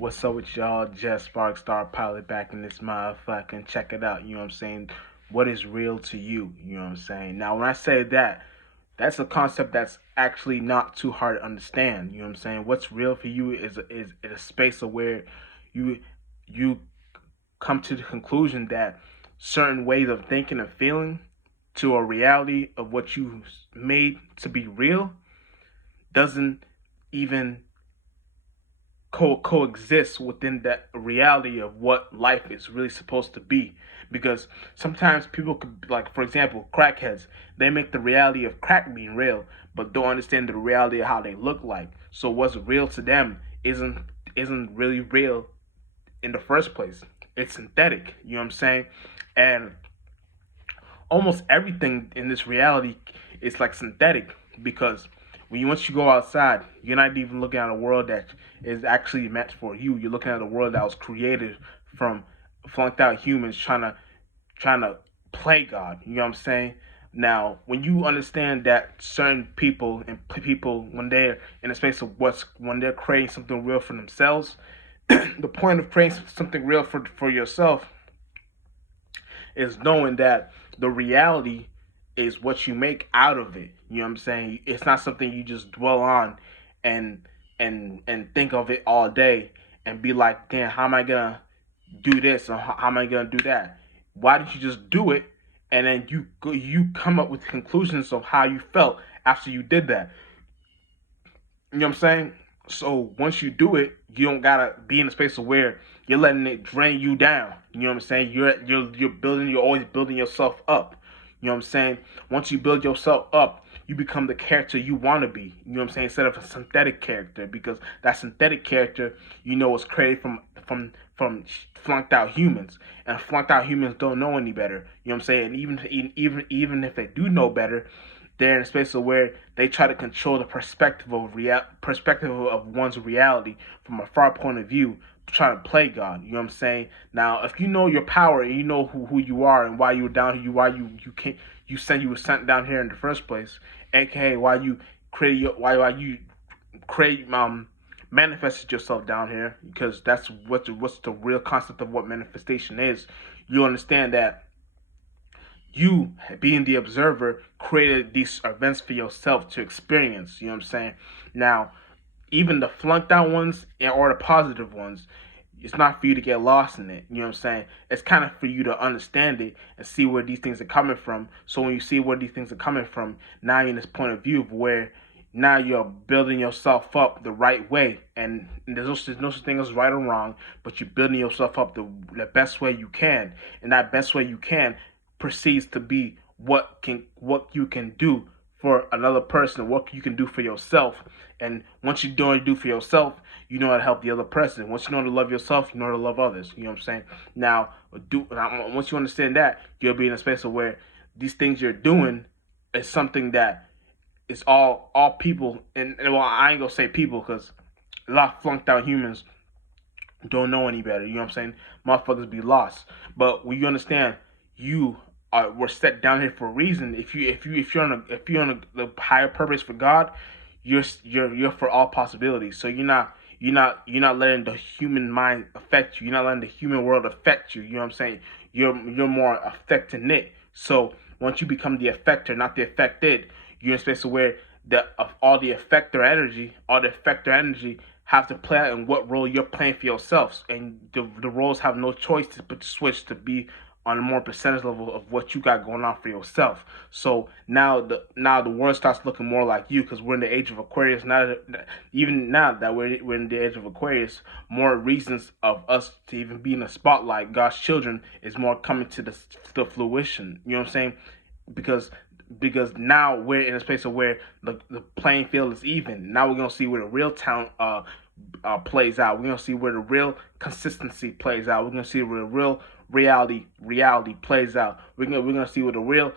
What's up with y'all? Just Spark Star Pilot back in this motherfucking check it out. You know what I'm saying? What is real to you? You know what I'm saying? Now, when I say that, that's a concept that's actually not too hard to understand. You know what I'm saying? What's real for you is a space of where you you come to the conclusion that certain ways of thinking and feeling to a reality of what you made to be real doesn't even coexist within that reality of what life is really supposed to be. Because sometimes people could, like, for example, crackheads, they make the reality of crack being real, but don't understand the reality of how they look like. So what's real to them isn't really real in the first place. It's synthetic. You know what I'm saying? And almost everything in this reality is like synthetic because once you go outside, you're not even looking at a world that is actually meant for you. You're looking at a world that was created from flunked out humans trying to play God. You know what I'm saying? Now, when you understand that certain people and people, when they're in a space of when they're creating something real for themselves, the point of creating something real for yourself is knowing that the reality is what you make out of it. You know what I'm saying? It's not something you just dwell on and and think of it all day and be like, damn, how am I gonna do this or how am I gonna do that? Why don't you just do it and then you come up with conclusions of how you felt after you did that? You know what I'm saying? So once you do it, you don't gotta be in a space of where you're letting it drain you down. You know what I'm saying? You're always building yourself up. You know what I'm saying? Once you build yourself up, you become the character you want to be. You know what I'm saying? Instead of a synthetic character, because that synthetic character, was created from flunked out humans, and flunked out humans don't know any better. You know what I'm saying? And even if they do know better, they're in a space of where they try to control the perspective of one's reality from a far point of view, trying to play God. You know what I'm saying? Now, if you know your power and you know who you are and why you were down here, why you can't you were sent down here in the first place, aka why you created why you create manifested yourself down here, because that's what's the real concept of what manifestation is. You understand that you, being the observer, created these events for yourself to experience. You know what I'm saying? Now, even the flunked out ones or the positive ones, it's not for you to get lost in it. You know what I'm saying? It's kind of for you to understand it and see where these things are coming from. So when you see where these things are coming from, now you're in this point of view of where now you're building yourself up the right way. And there's no such thing as right or wrong, but you're building yourself up the best way you can. And that best way you can proceeds to be what you can do for another person, what you can do for yourself. And once you know what to do for yourself, you know how to help the other person. Once you know how to love yourself, you know how to love others. You know what I'm saying? Now, once you understand that, you'll be in a space of where these things you're doing is something that is all people. And well, I ain't gonna say people because a lot of flunked out humans don't know any better. You know what I'm saying? Motherfuckers be lost. But when you understand, you were set down here for a reason. If you're on the higher purpose for God, you're for all possibilities. So you're not letting the human mind affect you. You're not letting the human world affect you. You know what I'm saying? You're more affecting it. So once you become the affector, not the affected, you're in a space where all the effector energy have to play out in what role you're playing for yourself, and the roles have no choice but to switch to be on a more percentage level of what you got going on for yourself. So now the world starts looking more like you, because we're in the age of Aquarius. Now, even now that we're in the age of Aquarius, more reasons of us to even be in the spotlight, God's children, is more coming to the fruition. You know what I'm saying? Because now we're in a space of where the playing field is even. Now we're gonna see where the real talent plays out. We're gonna see where the real consistency plays out. We're gonna see where the real reality plays out. We're gonna see where the real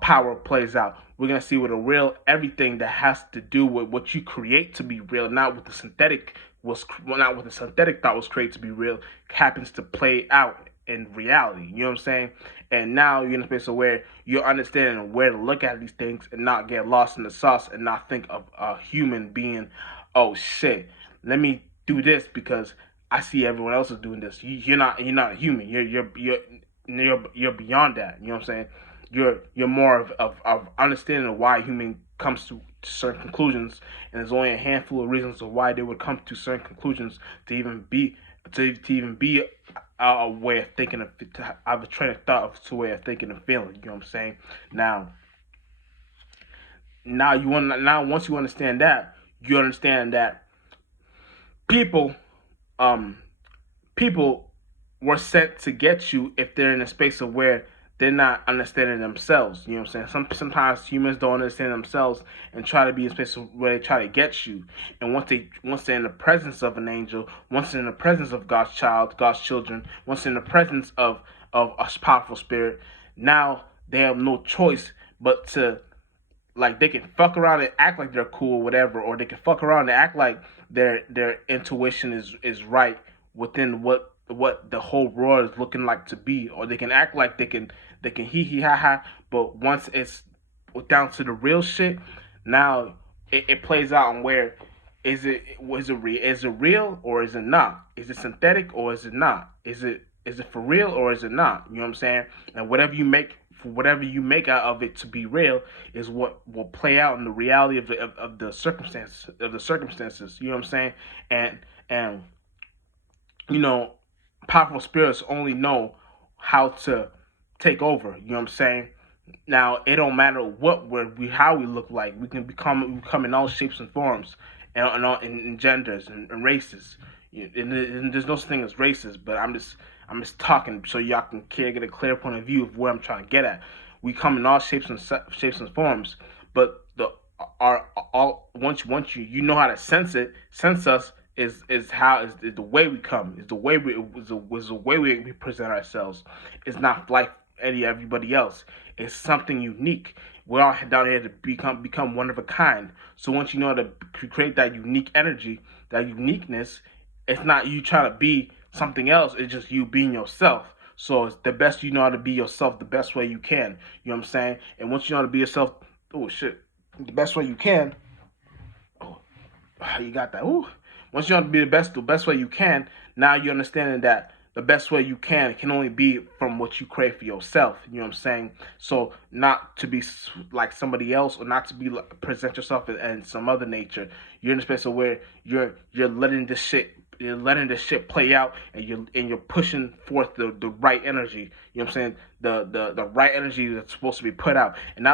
power plays out. We're gonna see where the real everything that has to do with what you create to be real, not what the synthetic not what the synthetic thought was created to be real, happens to play out in reality. You know what I'm saying? And now you're in a space of where you're understanding where to look at these things and not get lost in the sauce and not think of a human being, oh shit, let me do this because I see everyone else is doing this. You're not a human. You're beyond that. You know what I'm saying? You're more of understanding of why human comes to certain conclusions, and there's only a handful of reasons of why they would come to certain conclusions to even be to even be a way of thinking of to have a train of thought of to a way of thinking and feeling. You know what I'm saying? Now, now once you understand that, you understand that people um people were sent to get you if they're in a space of where they're not understanding themselves. You know what I'm saying? Sometimes humans don't understand themselves and try to be in a space where they try to get you. And once they're in the presence of an angel, once they're in the presence of God's child, God's children, once they're in the presence of a powerful spirit, now they have no choice but to, like, they can fuck around and act like they're cool or whatever, or they can fuck around and act like their intuition is right within what the whole world is looking like to be, or they can act like they can hee hee ha ha, but once it's down to the real shit, now it plays out on where is it real or is it not? Is it synthetic or is it not? Is it for real or is it not? You know what I'm saying? And whatever you make out of it to be real is what will play out in the reality of the circumstances. You know what I'm saying? And you know, powerful spirits only know how to take over. You know what I'm saying? Now it don't matter how we look like. We come in all shapes and forms, and genders and races. And there's no such thing as races, but I'm just talking so y'all can get a clear point of view of where I'm trying to get at. We come in all shapes and forms, but the are all once you know how to sense us is the way we come, is the way we present ourselves. It's not like everybody else. It's something unique. We're all down here to become one of a kind. So once you know how to create that unique energy, that uniqueness, it's not you trying to be something else. It's just you being yourself. So it's the best you know how to be yourself the best way you can. You know what I'm saying? And once you know how to be yourself, oh shit, the best way you can. Oh, you got that. Ooh. Once you know how to be the best way you can, now you're understanding that the best way you can only be from what you crave for yourself. You know what I'm saying? So not to be like somebody else, or not to be present yourself in some other nature. You're in a space of where you're letting this shit play out, and you're pushing forth the right energy. You know what I'm saying? The right energy that's supposed to be put out. And